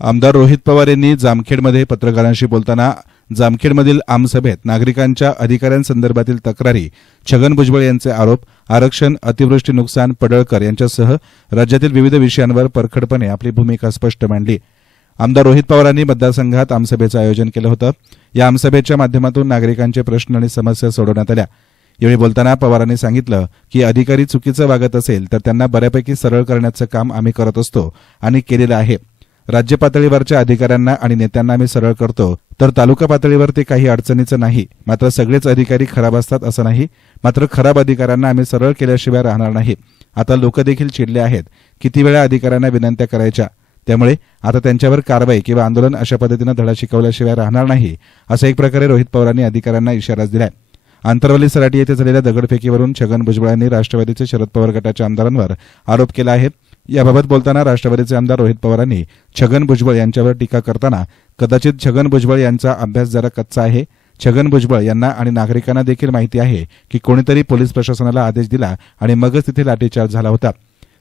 आमदार रोहित पवार यांनी जामखेडमध्ये पत्रकारांशी बोलताना जामखेडमधील आमसभेत नागरिकांच्या अधिकाऱ्यांसंदर्भातील तक्रारी छगन भुजबळ यांचे आरोप आरक्षण अतिवृष्टी नुकसान पडळकर यांच्यासह राज्यातील विविध विषयांवर परखडपणे आपली भूमिका स्पष्ट मांडली. आमदार रोहित पवारांनी मतदारसंघात आमसभेचं आयोजन केलं होतं. या आमसभेच्या माध्यमातून नागरिकांचे प्रश्न आणि समस्या सोडवण्यात आल्या. यावेळी बोलताना पवारांनी सांगितलं की अधिकारी चुकीचं वागत असेल तर त्यांना बऱ्यापैकी सरळ करण्याचं काम आम्ही करत असतो आणि केलेलं आहे. राज्य पातळीवरच्या अधिकाऱ्यांना आणि नेत्यांना आम्ही सरळ करतो. तर तालुका पातळीवर ते काही अडचणीचं नाही. मात्र सगळेच अधिकारी खराब असतात असं नाही. मात्र खराब अधिकाऱ्यांना आम्ही सरळ केल्याशिवाय राहणार नाही. आता लोक देखील चिडले आहेत. किती वेळा अधिकाऱ्यांना विनंत्या करायच्या? त्यामुळे आता त्यांच्यावर कारवाई किंवा आंदोलन अशा पद्धतीनं धडा शिकवल्याशिवाय राहणार नाही असं एक प्रकारे रोहित पवारांनी अधिकाऱ्यांना इशाराच दिलाय. आंतरवली सराटी येथे झालेल्या दगडफेकीवरून छगन भुजबळांनी राष्ट्रवादीचे शरद पवार गटाच्या आमदारांवर आरोप केला आहे. याबाबत बोलताना राष्ट्रवादीचे आमदार रोहित पवारांनी छगन भुजबळ यांच्यावर टीका करताना कदाचित छगन भुजबळ यांचा अभ्यास जरा कच्चा आहे. छगन भुजबळ यांना आणि नागरिकांना देखील माहिती आहे की कोणीतरी पोलीस प्रशासनाला आदेश दिला आणि मगच तिथे लाठीचार्ज झाला होता.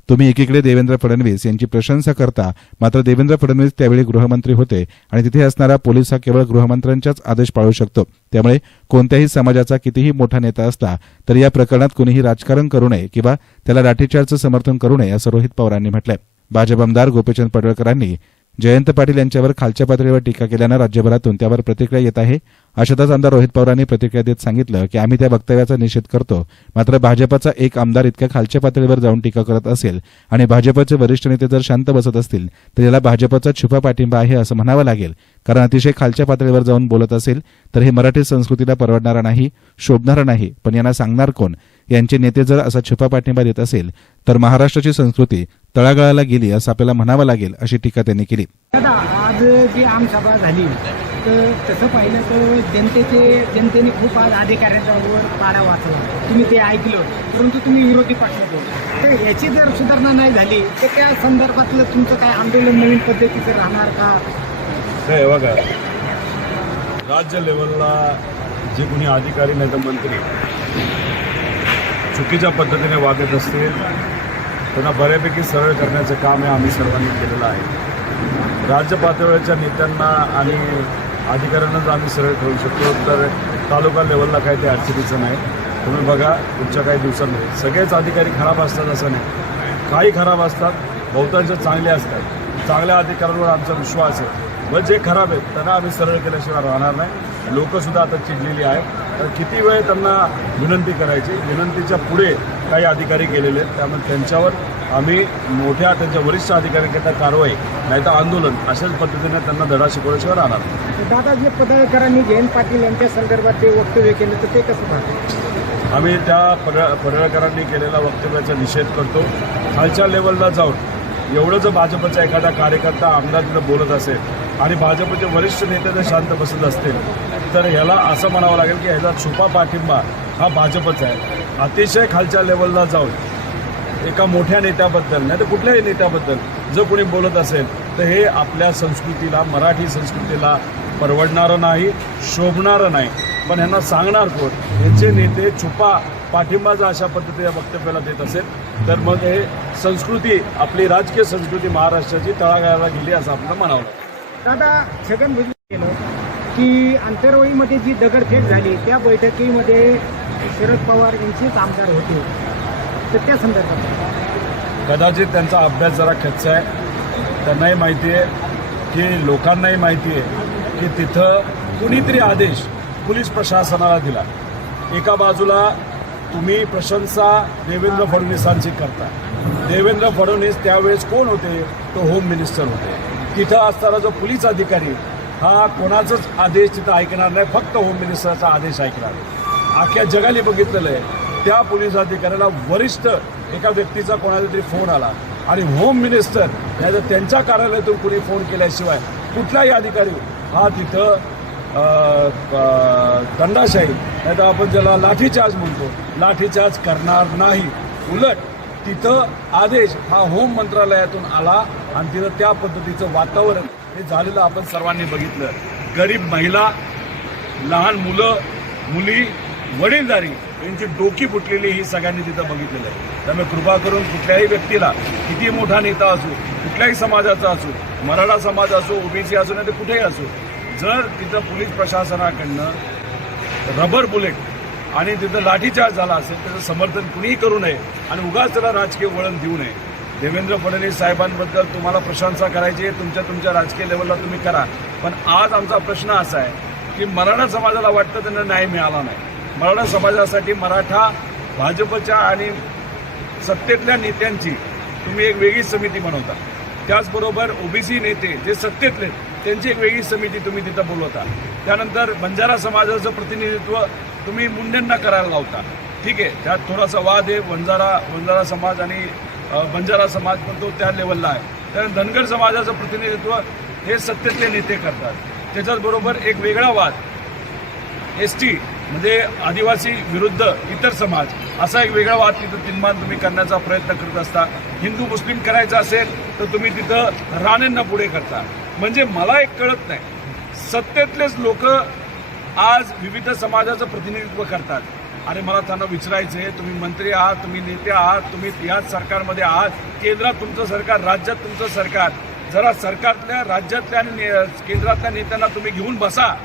तुम्ही एकीकडे देवेंद्र फडणवीस यांची प्रशंसा करता मात्र देवेंद्र फडणवीस त्यावेळी गृहमंत्री होते आणि तिथे असणारा पोलीस हा केवळ गृहमंत्र्यांचाच आदेश पाळू शकतो. त्यामुळे कोणत्याही समाजाचा कितीही मोठा नेता असला तरी या प्रकरणात कुणीही राजकारण करू नये किंवा त्याला लाठीचारचं समर्थन करू नये असं रोहित पवारांनी म्हटलंय. भाजप आमदार गोपीचंद पडळकरांनी जयंत पाटील यांच्यावर खालच्या पातळीवर टीका केल्यानं राज्यभरातून त्यावर प्रतिक्रिया येत आहे. अशातच आमदार रोहित पवारांनी प्रतिक्रिया देत सांगितलं की आम्ही त्या वक्तव्याचा निषेध करतो. मात्र भाजपचा एक आमदार इतक्या खालच्या पातळीवर जाऊन टीका करत असेल आणि भाजपचे वरिष्ठ नेते जर शांत बसत असतील तर याला भाजपचा छुपा पाठिंबा आहे असं म्हणावं लागेल. कारण अतिशय खालच्या पातळीवर जाऊन बोलत असेल तर हे मराठी संस्कृतीला परवडणारा नाही शोभणारं नाही. पण यांना सांगणार कोण? यांचे नेते जर असा छुपा पाठिंबा देत असेल तर महाराष्ट्राची संस्कृती तळागाळाला गेली असं आपल्याला म्हणावं लागेल अशी टीका त्यांनी केली. दादा आज जी आमसभा झाली तर तसं पाहिलं तर जनतेचे जनतेने खूप आज अधिकाऱ्यांच्यावर पाडा वाचला. तुम्ही ते ऐकलं परंतु तुम्ही विरोधी पक्षात तर याची जर सुधारणा नाही झाली तर त्या संदर्भातलं तुमचं काय आंदोलन नवीन पद्धतीचं राहणार का? बघा राज्य लेवलला जे कोणी अधिकारी नाही तर मंत्री चुकीच्या पद्धतीने वागत असतील त्यांना बऱ्यापैकी सरळ करण्याचं काम हे आम्ही सर्वांनी केलेलं आहे. राज्य पातळीच्या नेत्यांना आणि अधिकाऱ्यांनाच आम्ही सरळ ठेवू शकतो तर तालुका लेवलला काही ते अडचणीचं नाही. तुम्ही बघा पुढच्या काही दिवसांमध्ये. सगळेच अधिकारी खराब असतात असं नाही. काही खराब असतात बहुतांश चांगले असतात. चांगल्या अधिकाऱ्यांवर आमचा विश्वास आहे. व जे खराब आहेत त्यांना आम्ही सरळ केल्याशिवाय राहणार नाही. लोकसुद्धा आता चिडलेली आहेत. किती वेळ त्यांना विनंती करायची? विनंतीच्या पुढे काही अधिकारी गेलेले आहेत. त्यामुळे त्यांच्यावर आम्ही मोठ्या त्यांच्या वरिष्ठ अधिकाऱ्यांकरता कारवाई नाही तर आंदोलन अशाच पद्धतीने त्यांना धडा शिकवल्याशिवाय राहणार. दादा जे पदाधिकाऱ्यांनी जयंत पाटील यांच्या संदर्भात ते वक्तव्य केलं तर ते कसं पाहतं? आम्ही त्या पडळकरांनी केलेल्या वक्तव्याचा निषेध करतो. खालच्या लेवलला जाऊन एवढं जर भाजपचा एखादा कार्यकर्ता आमदार तिथं बोलत असेल आणि भाजपचे वरिष्ठ नेते जर शांत बसत असतील तर ह्याला असं म्हणावं लागेल की ह्याचा छुपा पाठिंबा हा भाजपचा आहे. अतिशय खालच्या लेवलला जाऊन एका मोठ्या नेत्याबद्दल नाही तर कुठल्याही नेत्याबद्दल जर कोणी बोलत असेल तर हे आपल्या संस्कृतीला मराठी संस्कृतीला परवडणारं नाही शोभणारं नाही. पण ह्यांना सांगणार कोण? यांचे नेते छुपा पाठिंबा जर अशा पद्धतीच्या वक्तव्याला देत असेल तर मग हे संस्कृती आपली राजकीय संस्कृती महाराष्ट्राची तळागाळाला गेली असं आपलं म्हणावं लागेल. दादा छगन भुजबळ केलं की आंतरवळीमध्ये जी दगडफेक झाली त्या बैठकीमध्ये शरद पवार यांचेच आमदार होते. तर त्या संदर्भात. कदाचित त्यांचा अभ्यास जरा कच्चा आहे. त्यांनाही माहिती आहे की लोकांनाही माहिती आहे की तिथं कुणीतरी आदेश पोलीस प्रशासनाला दिला. एका बाजूला तुम्ही प्रशंसा देवेंद्र फडणवीसांची करता. देवेंद्र फडणवीस त्यावेळेस कोण होते? तो होम मिनिस्टर होते. तिथं असताना जो पोलीस अधिकारी हा कोणाचाच आदेश तिथं ऐकणार नाही. फक्त होम मिनिस्टरचा आदेश ऐकणार आहे. अख्ख्या जगाने बघितलेलं आहे. त्या पोलीस अधिकाऱ्याला वरिष्ठ एका व्यक्तीचा कोणाला तरी फोन आला. आणि होम मिनिस्टर नाही तर त्यांच्या कार्यालयातून कुणी फोन केल्याशिवाय कुठलाही अधिकारी हा तिथं दंडाशाही नाही तर आपण ज्याला लाठीचार्ज म्हणतो लाठीचार्ज करणार नाही. उलट तिथं आदेश हा होम मंत्रालयातून आला आणि तिथं त्या पद्धतीचं वातावरण हे झालेलं आपण सर्वांनी बघितलं. गरीब महिला लहान मुलं मुली वडीलधारी यांची डोकी फुटलेली ही सगळ्यांनी तिथं बघितलेलं आहे. त्यामुळे कृपा करून कुठल्याही व्यक्तीला किती मोठा नेता असो कुठल्याही समाजाचा असो मराठा समाज असो ओबीसी असो नाही तर कुठेही असो जर तिथं पोलीस प्रशासनाकडनं रबर बुलेट आणि तिथं लाठीचार्ज झाला असेल त्याचं समर्थन कुणीही करू नये आणि उगाच त्याला राजकीय वळण देऊ नये. देवेंद्र फडणवीस साहेबांबद्दल तुम्हाला प्रशंसा करायची आहे. तुमच्या तुमच्या राजकीय लेवलला तुम्ही करा. पण आज आमचा प्रश्न असा आहे की मराठा समाजाला वाटतं त्यांना न्याय मिळाला नाही. मराठा समाजासाठी मराठा भाजपच्या आणि सत्तेतल्या नेत्यांची तुम्ही एक वेगळी समिती बनवता. त्याचबरोबर ओबीसी नेते जे सत्तेतले त्यांची एक वेगळी समिती तुम्ही तिथं बोलवता. त्यानंतर बंजारा समाजाचं प्रतिनिधित्व तुम्ही मुंडेंना करायला लावता. ठीक आहे त्यात थोडासा वाद आहे. वंजारा वंजारा समाज आणि बंजारा समाज पण तो त्या लेवलला आहे. कारण धनगर समाजाचं प्रतिनिधित्व हे सत्तेतले नेते करतात. त्याच्याचबरोबर एक वेगळा वाद एस टी म्हणजे आदिवासी विरुद्ध इतर समाज असा एक वेगळा वाद तिथं तीनमान तुम्ही करण्याचा प्रयत्न करत असता. हिंदू मुस्लिम करायचं असेल तर तुम्ही तिथं राणेंना पुढे करता. म्हणजे मला एक कळत नाही. सत्तेतलेच लोक आज विविध समाजाचं प्रतिनिधित्व करतात. आणि मला त्यांना विचारायचं आहे तुम्ही मंत्री आहात तुम्ही नेते आहात तुम्ही याच सरकारमध्ये आहात केंद्रात तुमचं सरकार राज्यात तुमचं सरकार. जरा सरकारतल्या राज्यातल्या आणि ने- केंद्रातल्या नेत्यांना तुम्ही घेऊन बसा.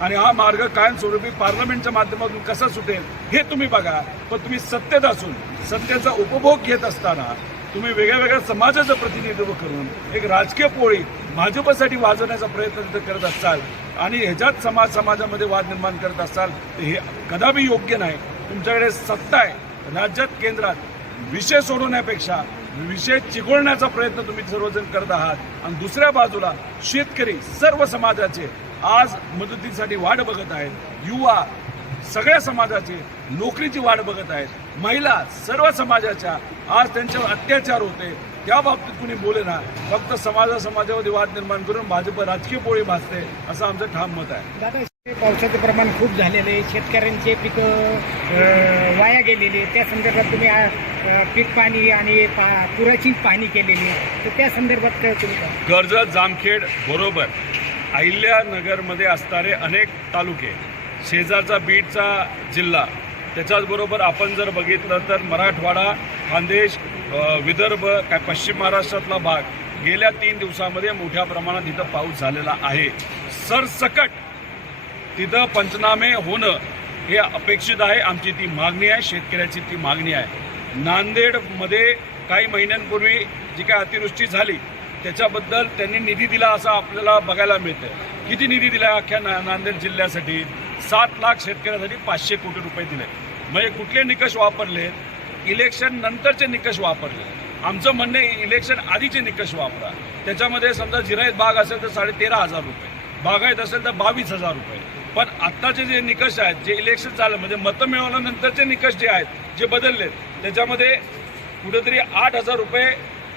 आणि हा मार्ग कायमस्वरूपी पार्लमेंटच्या माध्यमातून कसा सुटेल हे तुम्ही बघा. पण तुम्ही सत्तेत असून सत्तेचा उपभोग घेत असताना तुम्ही वेगळ्या वेगळ्या समाजाचं प्रतिनिधित्व करून एक राजकीय पोळी भाजपसाठी वाजवण्याचा प्रयत्न करत असाल आणि ह्याच्यात समाज समाजामध्ये वाद निर्माण करत असाल तर हे कदापि योग्य नाही. तुमच्याकडे सत्ता आहे. राज्यात केंद्रात विषय सोडवण्यापेक्षा विषय चिघळण्याचा प्रयत्न तुम्ही सर्वजण करत आहात. आणि दुसऱ्या बाजूला शेतकरी सर्व समाजाचे आज मदतीसाठी वाट बघत आहेत. युवा सगळ्या समाजाचे नोकरीची वाट बघत आहेत. महिला सर्व समाजाच्या आज त्यांच्यावर अत्याचार होते. त्या बाबतीत कुणी बोले ना फक्त समाजा समाजामध्ये वाद निर्माण करून भाजप राजकीय पोळी भाजते असं आमचं ठाम मत आहे. दादा पावसाचं प्रमाण खूप झालेलं आहे. शेतकऱ्यांचे पिकं वाया गेलेली त्या संदर्भात तुम्ही पीक पाणी आणि पा- पुराची पाणी केलेली आहे. तर त्या संदर्भात काय तुम्ही? कर्जत जामखेड बरोबर. अहिल्यानगरमध्ये असणारे अनेक तालुके शेजारचा बीडचा जिल्हा त्याच्याचबरोबर आपण जर बघितलं तर मराठवाडा खानदेश विदर्भ काय पश्चिम महाराष्ट्रातला भाग गेल्या तीन दिवसामध्ये मोठ्या प्रमाणात तिथं पाऊस झालेला आहे. सरसकट तिथं पंचनामे होणं हे अपेक्षित आहे. आमची ती मागणी आहे. शेतकऱ्याची ती मागणी आहे. नांदेडमध्ये काही महिन्यांपूर्वी जी काय अतिवृष्टी झाली त्याच्याबद्दल त्यांनी निधी दिला असं आपल्याला बघायला मिळतं किती निधी दिला अख्ख्या ना नांदेड जिल्ह्यासाठी? सात लाख शेतकऱ्यासाठी पाचशे कोटी रुपये दिले. म्हणजे कुठले निकष वापरले इलेक्शन नंतरचे निकष वापरले. आमचं म्हणणं आहे इलेक्शन आधीचे निकष वापरा. त्याच्यामध्ये समजा जिरायत भाग असेल तर साडे तेरा हजार रुपये. बागायत असेल तर बावीस हजार रुपये. पण आत्ताचे जे निकष आहेत जे इलेक्शन चाललं म्हणजे मतं मिळवल्यानंतरचे निकष जे आहेत जे बदलले त्याच्यामध्ये कुठेतरी आठ हजार रुपये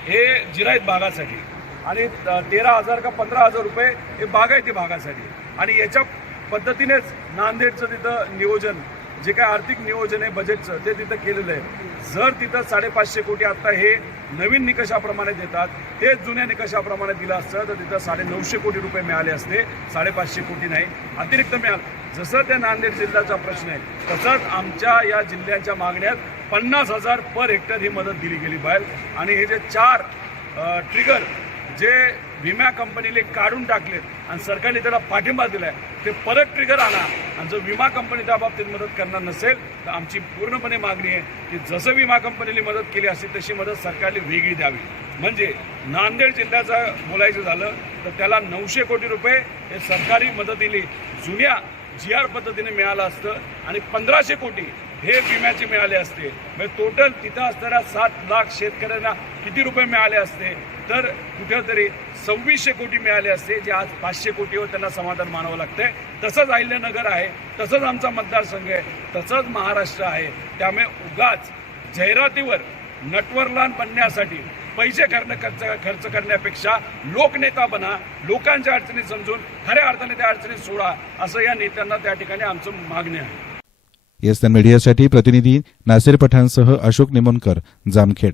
हे जिरायत भागासाठी आणि तेरा हजार का पंधरा हजार रुपये हे बागायती भागासाठी. आणि याच्या पद्धतीनेच नांदेडचं तिथं नियोजन जे काय आर्थिक नियोजन आहे बजेटचं ते तिथं केलेलं आहे. जर तिथं साडेपाचशे कोटी आता हे नवीन निकषाप्रमाणे देतात हे जुन्या निकषाप्रमाणे दिलं असतं तर तिथं साडे नऊशे कोटी रुपये मिळाले असते. साडेपाचशे कोटी नाही अतिरिक्त मिळालं. जसं त्या नांदेड जिल्ह्याचा प्रश्न आहे तसंच आमच्या या जिल्ह्याच्या मागण्यात पन्नास हजार पर हेक्टर ही मदत दिली गेली बाहेर. आणि हे जे चार ट्रिगर जे विमा कंपनीने काढून टाकलेत आणि सरकारने त्याला पाठिंबा दिलाय. ते परत ट्रिगर आणा. आणि जर विमा कंपनी त्या बाबतीत मदत करणार नसेल तर आमची पूर्णपणे मागणी आहे की जसं विमा कंपनीने मदत केली असेल तशी मदत सरकारने वेगळी द्यावी. म्हणजे नांदेड जिल्ह्याचं बोलायचं झालं तर त्याला नऊशे कोटी रुपये हे सरकारी मदतीने जुन्या जी आर पद्धतीने मिळालं असतं आणि पंधराशे कोटी हे विम्याचे मिळाले असते. म्हणजे टोटल तिथं असणाऱ्या सात लाख शेतकऱ्यांना किती रुपये मिळाले असते? तर कुठेतरी सव्वीसशे कोटी मिळाले असते जे आज पाचशे कोटीवर त्यांना समाधान मानावं लागतंय. तसंच अहिल्यानगर आहे तसंच आमचा मतदारसंघ आहे तसंच महाराष्ट्र आहे. त्यामुळे उगाच जाहिरातीवर नटवरलान बनण्यासाठी पैसे करणं खर्च खर्च करण्यापेक्षा लोकनेता बना लोकांच्या अडचणी समजून खऱ्या अर्थाने त्या अडचणी सोडा असं या नेत्यांना त्या ठिकाणी आमचं मागणी आहे. येस मीडियासाठी प्रतिनिधी नासिर पठाणसह अशोक निमोनकर जामखेड.